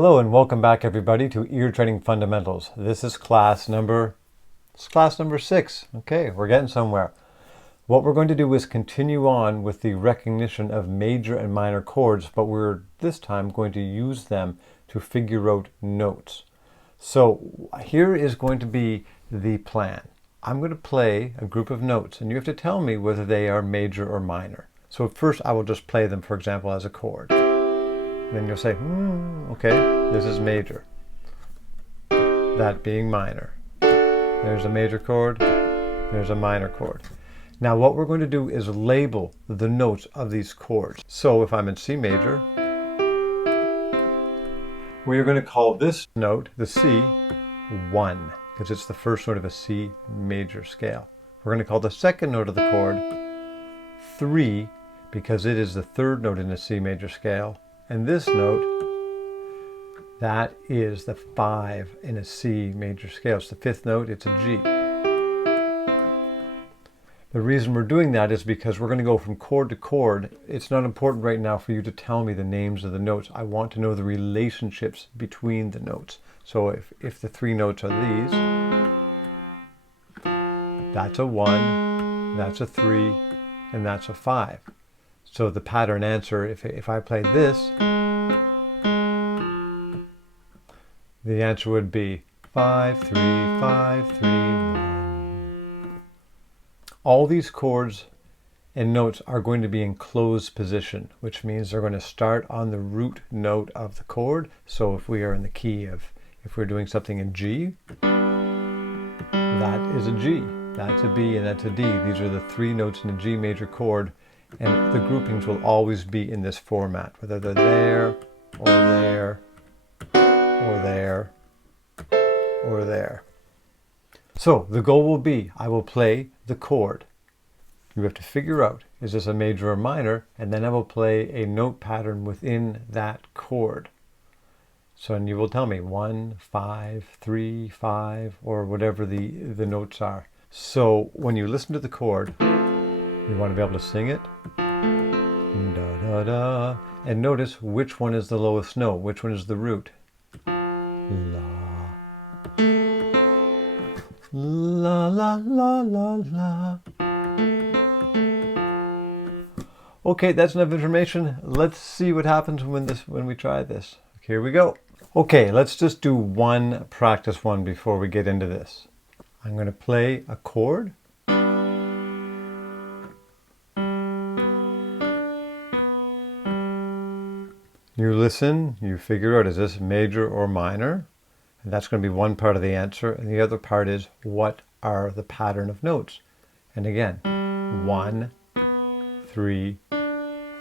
Hello and welcome back everybody to Ear Training Fundamentals. This is class number 6. Okay, we're getting somewhere. What we're going to do is continue on with the recognition of major and minor chords, but we're this time going to use them to figure out notes. So here is going to be the plan. I'm going to play a group of notes and you have to tell me whether they are major or minor. So first I will just play them, for example, as a chord. Then you'll say, okay, this is major. That being minor. There's a major chord, there's a minor chord. Now what we're going to do is label the notes of these chords. So if I'm in C major, we are going to call this note, the C, 1, because it's the first note of a C major scale. We're going to call the second note of the chord 3, because it is the third note in a C major scale. And this note, that is the 5 in a C major scale. It's the fifth note, it's a G. The reason we're doing that is because we're going to go from chord to chord. It's not important right now for you to tell me the names of the notes. I want to know the relationships between the notes. So if the 3 notes are these, that's a 1, that's a 3, and that's a 5. So the pattern answer, if I played this, the answer would be 5, 3, 5, 3, 1. All these chords and notes are going to be in closed position, which means they're going to start on the root note of the chord. So if we are in the key of, if we're doing something in G, that is a G, that's a B, and that's a D. These are the 3 notes in the G major chord. And the groupings will always be in this format, whether they're there, or there, or there, or there. So the goal will be, I will play the chord. You have to figure out, is this a major or minor? And then I will play a note pattern within that chord. So and you will tell me 1, 5, 3, 5, or whatever the notes are. So when you listen to the chord, you want to be able to sing it. Da, da, da. And notice which one is the lowest note, which one is the root. La. La, la, la, la, la. Okay, that's enough information. Let's see what happens when we try this. Here we go. Okay, let's just do one practice one before we get into this. I'm going to play a chord. You listen, you figure out, is this major or minor? And that's going to be one part of the answer. And the other part is, what are the pattern of notes? And again, 1, 3,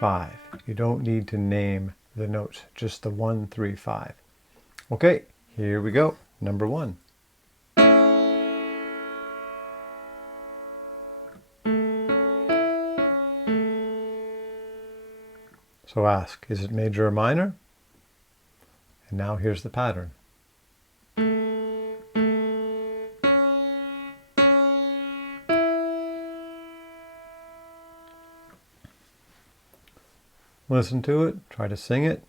5. You don't need to name the notes, just the 1, 3, 5. Okay, here we go. Number 1. So ask, is it major or minor? And now here's the pattern. Listen to it, try to sing it.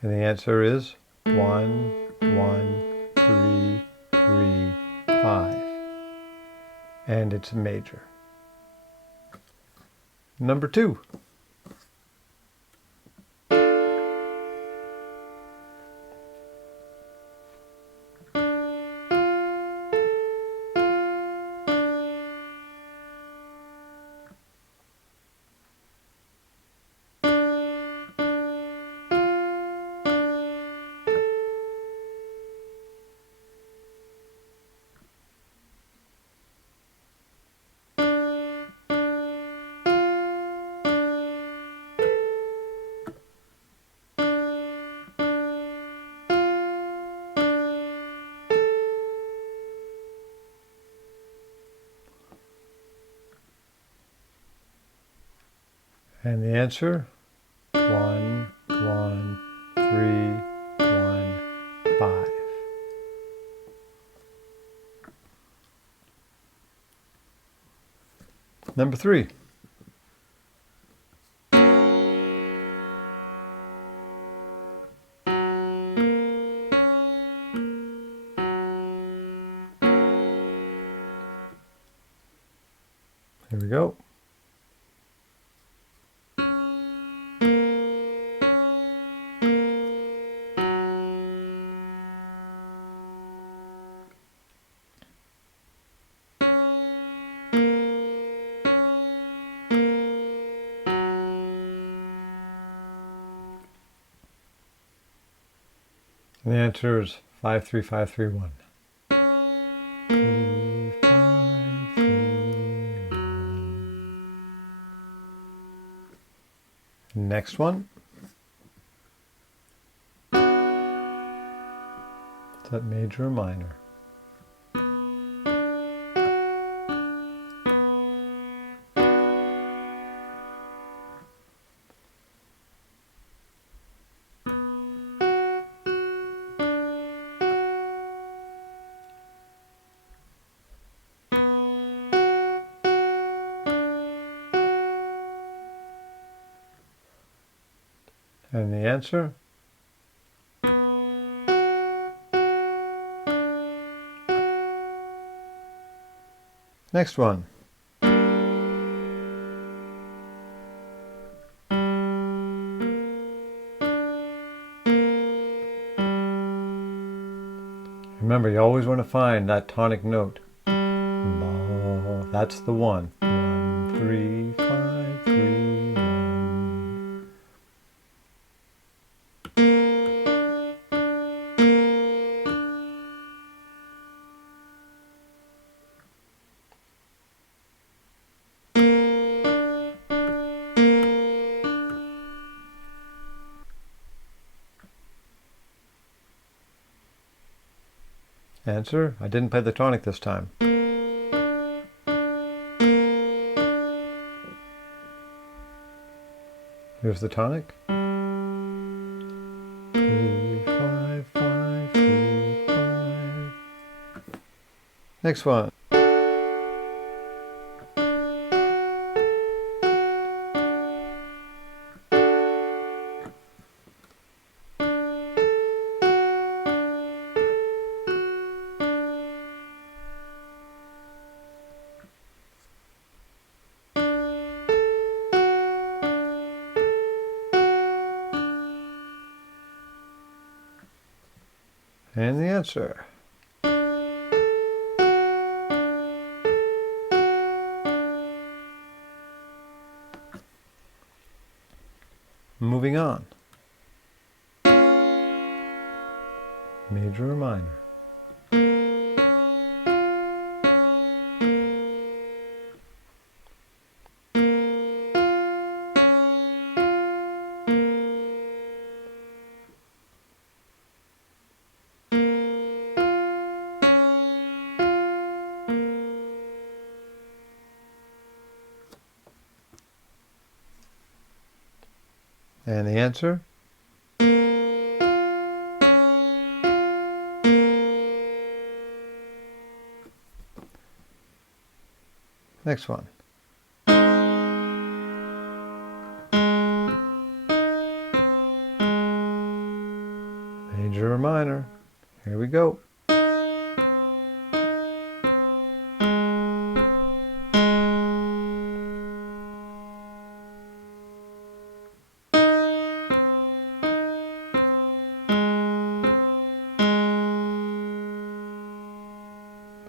And the answer is 1, 1, 3, 3, 5. And it's major. Number 2. And the answer, 1, 1, 3, 1, 5. Number 3. Here we go. And the answer is 53531. 3531. Next one. Is that major or minor? And the answer? Next one. Remember, you always want to find that tonic note. That's the one. 1, 3, 5, 3, 1. Answer, I didn't play the tonic this time. Here's the tonic. 3, 5, 5, 3, 5. Next one. And the answer. Moving on. Major or minor? And the answer? Next one. Major or minor? Here we go.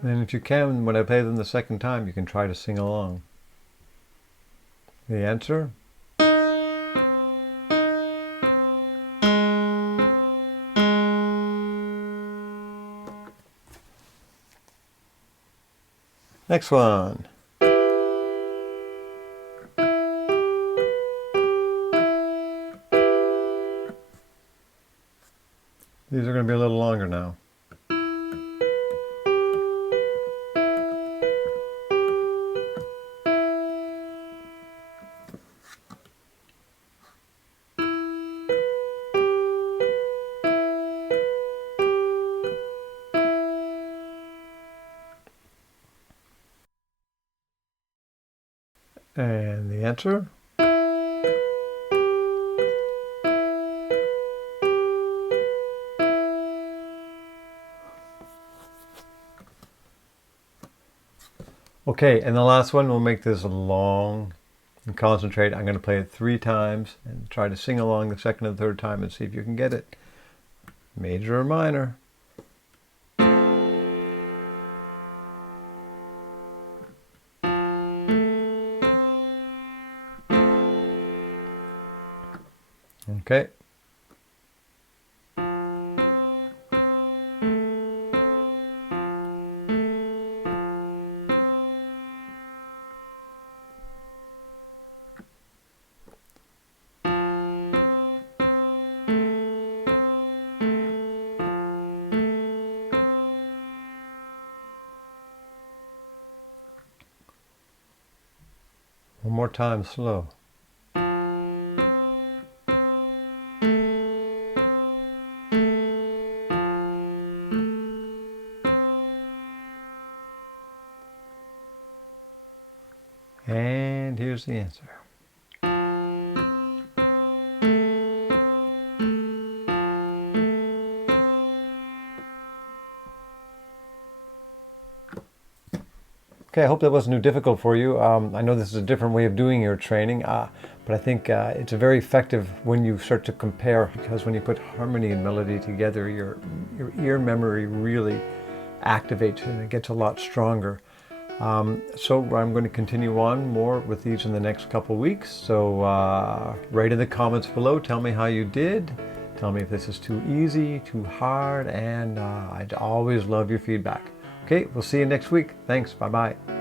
And if you can, when I play them the second time, you can try to sing along. The answer? Next one. These are going to be a little longer now. And the answer? Okay, and the last one, we'll make this long and concentrate. I'm going to play it 3 times and try to sing along the second and third time and see if you can get it. Major or minor? Okay. One more time, slow. And here's the answer. Okay, I hope that wasn't too difficult for you. I know this is a different way of doing your training, but I think it's very effective when you start to compare, because when you put harmony and melody together, your ear memory really activates and it gets a lot stronger. So I'm going to continue on more with these in the next couple weeks. So write in the comments below, tell me how you did. Tell me if this is too easy, too hard, and I'd always love your feedback. Okay, we'll see you next week. Thanks, bye-bye.